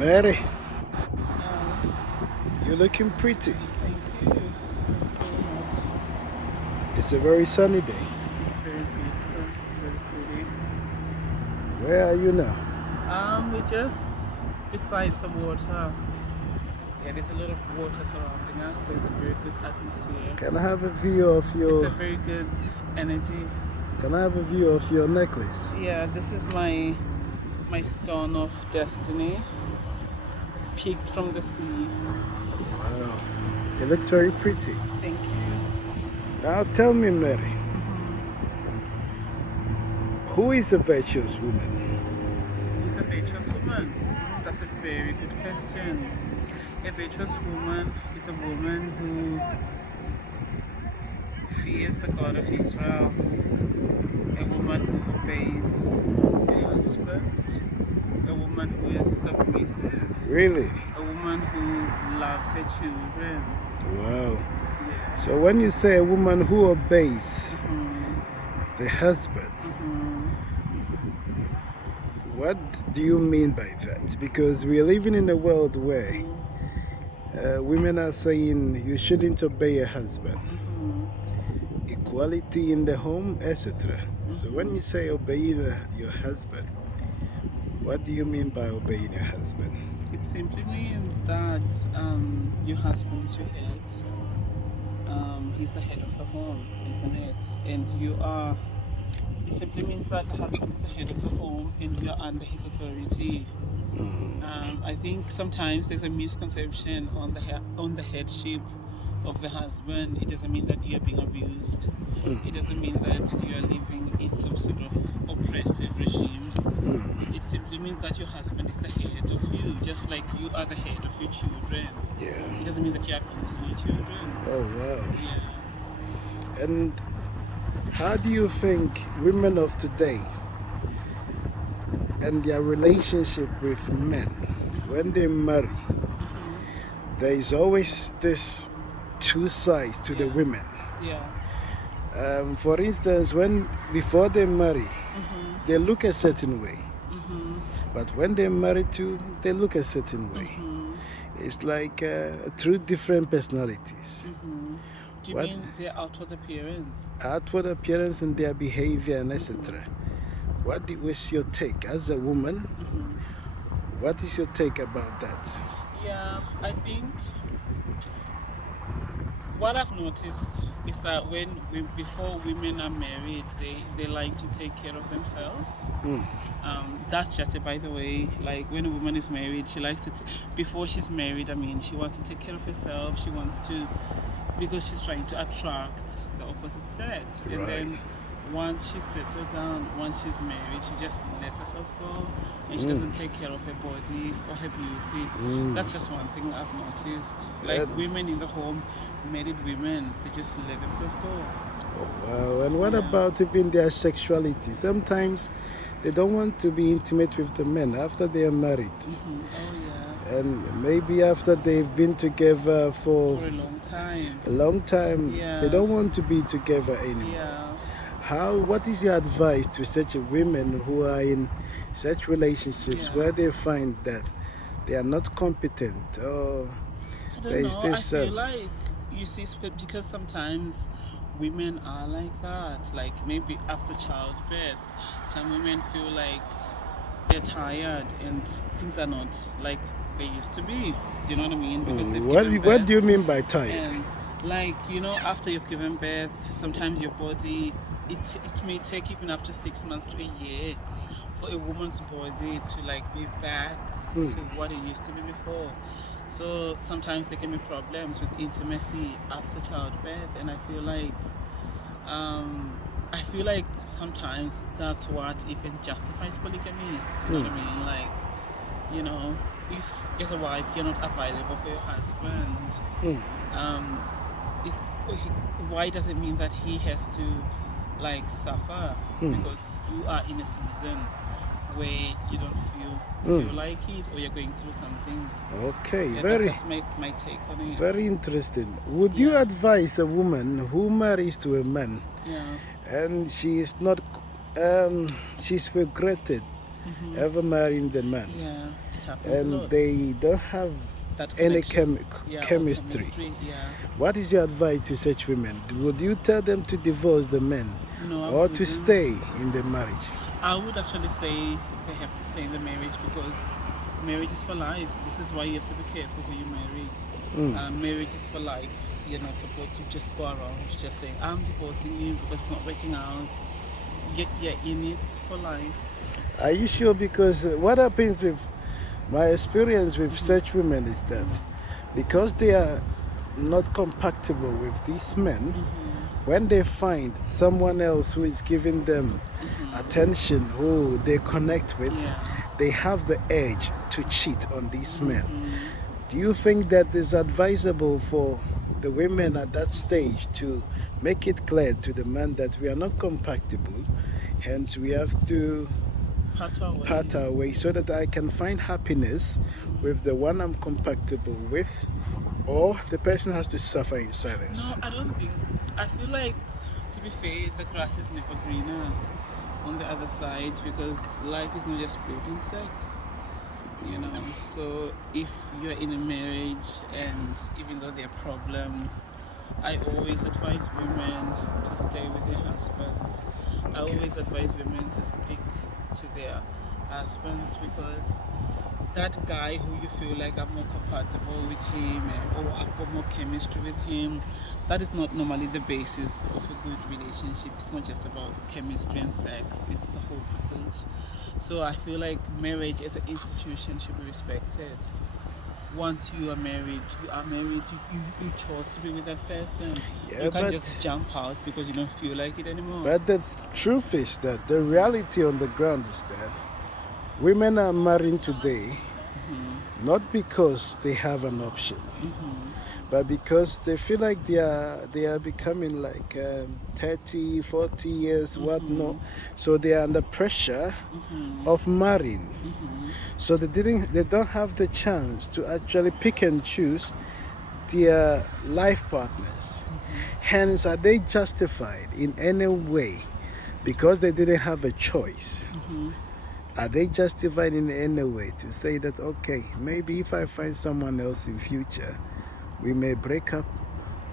Mary, Yeah, you're looking pretty. thank you. Thank you very much. It's a very sunny day. It's very beautiful. It's very pretty. Where are you now? We're just besides the water. Yeah, there's a lot of water surrounding us, so it's a very good atmosphere. Can I have a view of It's a your very good energy. Can I have a view of your necklace? Yeah, this is my stone of destiny, picked from the sea. Wow. It looks very pretty. Thank you. Now tell me, Mary, Mm-hmm. who is a virtuous woman? Who's a virtuous woman? That's a very good question. A virtuous woman is a woman who fears the God of Israel, a woman who obeys her husband, a woman who is submissive, Really? a woman who loves her children. Wow. Yeah. So when you say a woman who obeys Mm-hmm. the husband, Mm-hmm. what do you mean by that? Because we are living in a world where women are saying you shouldn't obey a husband, Mm-hmm. equality in the home, etc. So when you Mm-hmm. say obeying your husband, what do you mean by obeying your husband? It simply means that your husband is your head. He's the head of the home, isn't it? And you are. It simply means that the husband is the head of the home and you are under his authority. I think sometimes there's a misconception on the headship of the husband. It doesn't mean that you are being abused. It doesn't mean that you are living in some sort of oppressive regime. It simply means that your husband is the head of you, just like you are the head of your children. It Yeah. doesn't mean that you're abusing your children. Oh, wow. Yeah. And how do you think women of today and their relationship with men, when they marry, Mm-hmm. there is always this two sides to the Yeah. women. Yeah. For instance, when before they marry, Mm-hmm. they look a certain way, Mm-hmm. but when they marry too, they look a certain way. Mm-hmm. It's like two different personalities. Mm-hmm. Do you What mean their outward appearance? outward appearance and their behavior and etc. Was your take as a woman? Mm-hmm. What is your take about that? Yeah, I think what I've noticed is that before women are married, they like to take care of themselves. Mm. That's just it, by the way. Like when a woman is married, she likes to, before she's married, I mean, she wants to take care of herself. She wants to, because she's trying to attract the opposite sex. And Right. then once she's settled down, once she's married, she just lets herself go and she doesn't take care of her body or her beauty. That's just one thing I've noticed. Like Yeah. women in the home, married women, they just let themselves go. Oh, wow. And what Yeah. about even their sexuality? Sometimes they don't want to be intimate with the men after they are married. Oh yeah. And maybe after they've been together for For a long time. a long time, Yeah. they don't want to be together anymore. Yeah. What is your advice to such women who are in such relationships Yeah. where they find that they are not competent or I there don't is know. I this feel like you see, because sometimes women are like that. Like maybe after childbirth, some women feel like they're tired and things are not like they used to be. Do you know what I mean? Because they've given what birth. do you mean by tired? And like after you've given birth, sometimes your body it may take even up to 6 months to a year for a woman's body to like be back to what it used to be before. So sometimes there can be problems with intimacy after childbirth, and I feel like sometimes that's what even justifies polygamy. Do you know what I mean? Like, if as a wife you're not available for your husband, why does it mean that he has to like suffer because you are in a season where you don't feel like it or you're going through something? Okay, Yeah, very that's just my take on it. very interesting. Would you Yeah. advise a woman who marries to a man Yeah. and she is not she's regretted ever marrying the man? Yeah. happens a and lot. they don't have That any connection. Or chemistry. Yeah. What is your advice to such women? Would you tell them to divorce the men No, I or to wouldn't. stay in the marriage? I would actually say they have to stay in the marriage because marriage is for life. This is why you have to be careful who you marry. Marriage is for life. You're not supposed to just go around just saying, I'm divorcing you because it's not working out. You're in it for life. Are you sure? Because what happens with my experience with such women is that because they are not compatible with these men, when they find someone else who is giving them attention, who they connect with, they have the urge to cheat on these men. Do you think that it's advisable for the women at that stage to make it clear to the man that we are not compatible, hence we have to part our way so that I can find happiness with the one I'm compatible with, or the person has to suffer in silence? No, I don't think. I feel like, to be fair, the grass is never greener on the other side because life is not just building sex. So if you're in a marriage and even though there are problems, I always advise women to stay with their husbands. I always advise women to stick to their husbands because that guy who you feel like I'm more compatible with him or I've got more chemistry with him, that is not normally the basis of a good relationship. It's not just about chemistry and sex, it's the whole package. So I feel like marriage as an institution should be respected. Once you are married, you chose to be with that person. Yeah, you can't just jump out because you don't feel like it anymore. But the truth is that the reality on the ground is that women are marrying today not because they have an option, but because they feel like they are becoming like 30, 40 years, whatnot. So they are under pressure of marrying. So they don't have the chance to actually pick and choose their life partners. Hence, are they justified in any way because they didn't have a choice? Are they justified in any way to say that, okay, maybe if I find someone else in future, we may break up,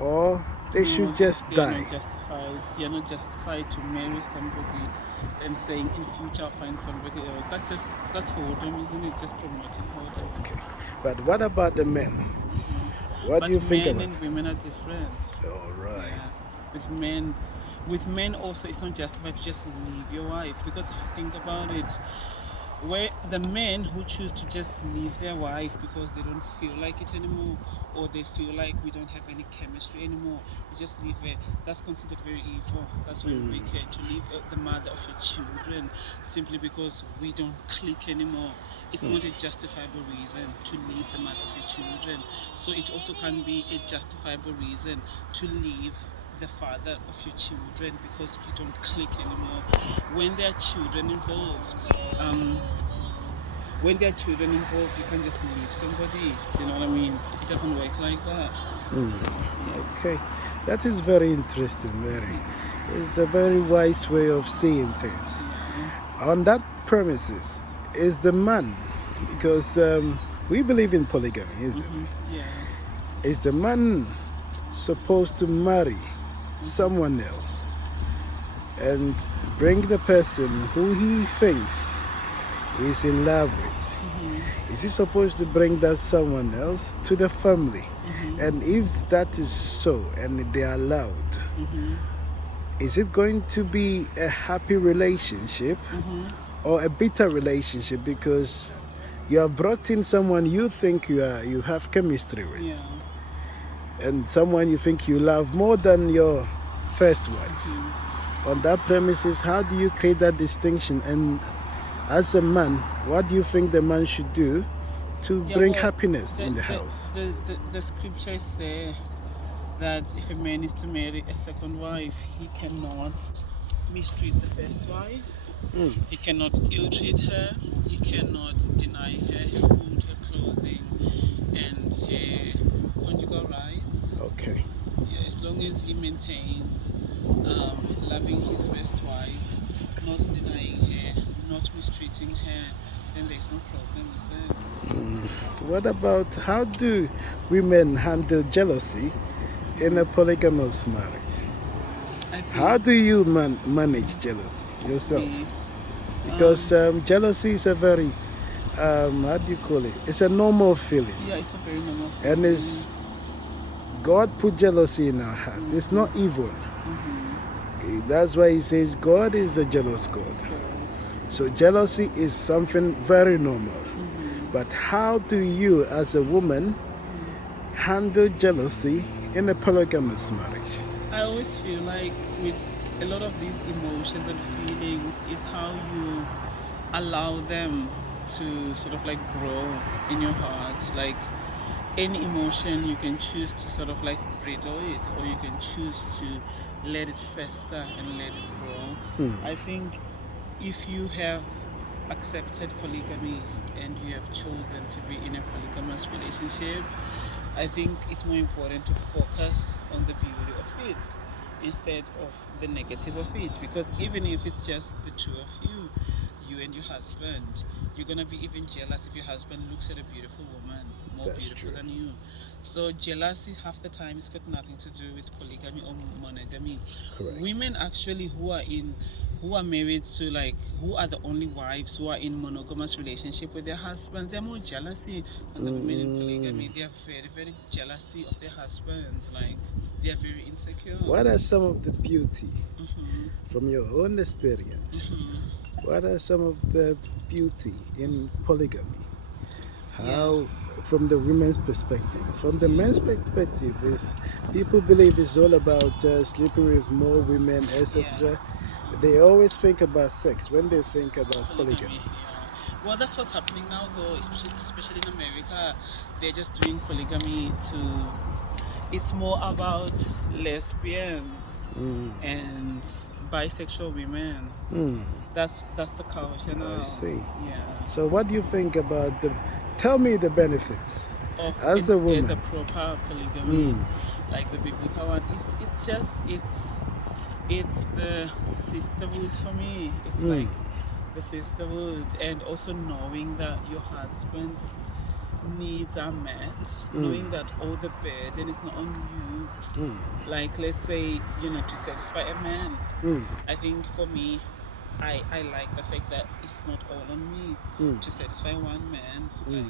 or they should just die? You're not justified to marry somebody and saying in future I'll find somebody else. That's whoredom, isn't it? Just promoting whoredom. Okay. But what about the men? What do you think about? Men and women are different. All right. Yeah. With men also, it's not justified to just leave your wife because if you think about it, where the men who choose to just leave their wife because they don't feel like it anymore or they feel like we don't have any chemistry anymore, you just leave her, that's considered very evil. That's very wicked, to leave the mother of your children simply because we don't click anymore. It's not a justifiable reason to leave the mother of your children. So it also can be a justifiable reason to leave the father of your children because you don't click anymore. When there are children involved, you can just leave somebody. Do you know what I mean? It doesn't work like that. Okay, that is very interesting, Mary. It's a very wise way of seeing things. On that premises is the man, because we believe in polygamy, isn't it? Yeah. Is the man supposed to marry someone else and bring the person who he thinks is in love with? Is he supposed to bring that someone else to the family? And if that is so and they are allowed, is it going to be a happy relationship or a bitter relationship because you have brought in someone you think you have chemistry with, and someone you think you love more than your first wife? On that premises, how do you create that distinction? And as a man, what do you think the man should do to bring happiness in the house? The scripture is there that if a man is to marry a second wife, he cannot mistreat the first wife. He cannot ill-treat her. He cannot deny her her food, her clothing, and her conjugal rights. Okay. Yeah, as long as he maintains loving his first wife, not denying her, not mistreating her, then there's no problem, is it? What about how do women handle jealousy in a polygamous marriage? I How think do you manage jealousy yourself? me, Because jealousy is a very, how do you call it? It's a normal feeling. yeah, it's a very normal And feeling. it's God put jealousy in our hearts. It's not evil. That's why he says God is a jealous God. Of course. So jealousy is something very normal. But how do you, as a woman, handle jealousy in a polygamous marriage? I always feel like with a lot of these emotions and feelings, it's how you allow them to sort of like grow in your heart. Like any emotion, you can choose to sort of like brittle it, or you can choose to let it fester and let it grow. I think if you have accepted polygamy and you have chosen to be in a polygamous relationship, I think it's more important to focus on the beauty of it instead of the negative of it. Because even if it's just the two of you, you and your husband, you're gonna be even jealous if your husband looks at a beautiful woman more That's beautiful true. than you. So jealousy half the time it's got nothing to do with polygamy or monogamy. Correct. Women actually who are married to, like, who are the only wives who are in monogamous relationship with their husbands, they're more jealousy than the women in polygamy. They are very, very jealousy of their husbands. Like, they are very insecure. What are some of the beauty Mm-hmm. from your own experience? Mm-hmm. What are some of the beauty in polygamy? Yeah. How, from the women's perspective? From the men's perspective, is people believe it's all about sleeping with more women, etc. They always think about sex when they think about polygamy. Yeah. Well, that's what's happening now, though, especially in America. They're just doing polygamy to. It's more about lesbians and bisexual women. That's the culture now. I see. Yeah. So, what do you think about the? Tell me the benefits Of as a the woman. proper polygamy, like the biblical one. It's just it's the sisterhood for me. It's like the sisterhood, and also knowing that your husband's needs are met, knowing that all the burden is not on you. Like, let's say, to satisfy a man. I think for me, I like the fact that it's not all on me to satisfy one man. Like,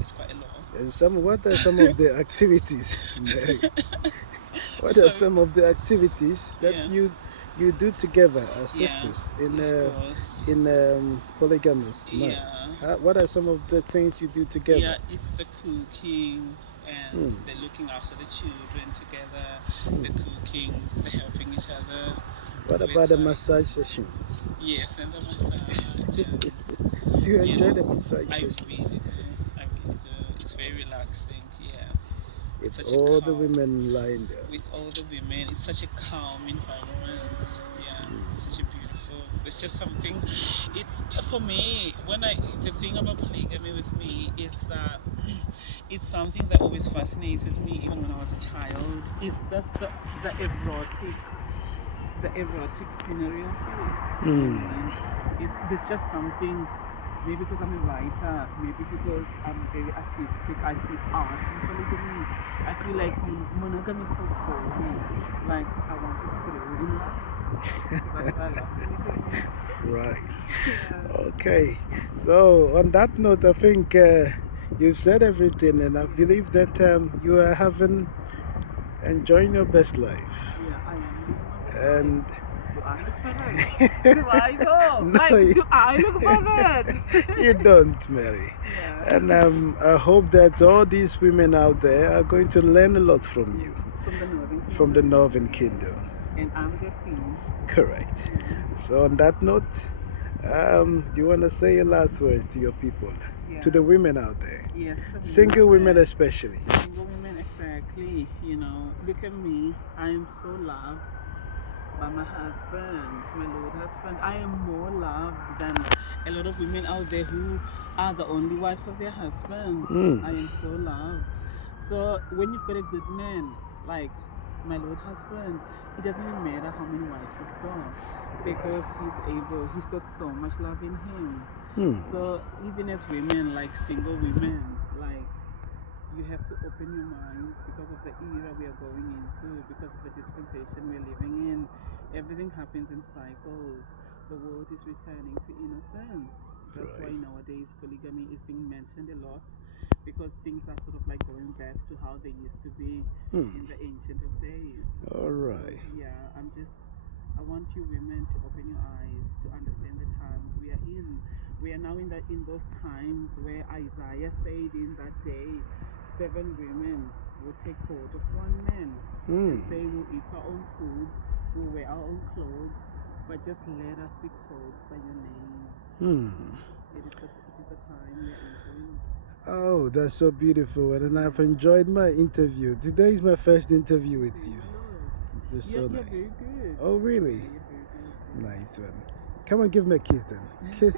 it's quite a lot. And what are some of the activities, Mary? What are some of the activities that Yeah. you do together as Yeah, sisters of course. in polygamous marriage? Yeah. What are some of the things you do together? Yeah, it's the cooking and the looking after the children together, the cooking, the helping each other. What with, about the like, massage sessions? yes, and the massage. Do you And, enjoy the massage I sessions really do. I really do. It's very relaxing. Yeah. It's with such a all the calm. women lying there? With all the women, it's such a calm environment. Yeah, such a beautiful. It's just something. It's for me. The thing about polygamy with me is that it's something that always fascinated me, even when I was a child. It's just the erotic scenery of it. There's just something. Maybe because I'm a writer, maybe because I'm very artistic, I see art in polygamy. I feel like monogamy is so boring. Like, I want to throw in life. That's why I love polygamy. Right. Yeah. Okay. So on that note, I think you've said everything, and I believe that you are enjoying your best life. Yeah, I am. And Do I look bad? Do I know? No, Like, do I look bad? you don't, Mary. Yeah. And I hope that all these women out there are going to learn a lot from you, From the Northern Kingdom. from the Northern Kingdom. And I'm the queen. Correct. Yeah. So on that note, do you want to say your last words to your people, to the women out there? Yes. Single women especially. Single women, exactly. Look at me. I am so loved by my husband, my Lord husband. I am more loved than a lot of women out there who are the only wives of their husbands. I am so loved. So when you've got a good man like my Lord husband, it doesn't even matter how many wives he's got, because he's got so much love in him. So even as women, like single women, like you have to open your minds because of the era we are going into, because of the dispensation we're living in. Everything happens in cycles. The world is returning to innocence. That's why Right. nowadays polygamy is being mentioned a lot, because things are sort of like going back to how they used to be in the ancient of days. All So right. yeah, I want you women to open your eyes to understand the times we are in. We are now in those times where Isaiah said in that day, 7 women will take hold of one man and say we'll eat our own food, we'll wear our own clothes, but just let us be called by your name. It is a time we are entering. Oh, that's so beautiful, and I've enjoyed my interview. Today is my first interview with you. It's so You're nice. very good. Oh, really? You're very good. Nice one. Come on, give me a kiss then. Kiss.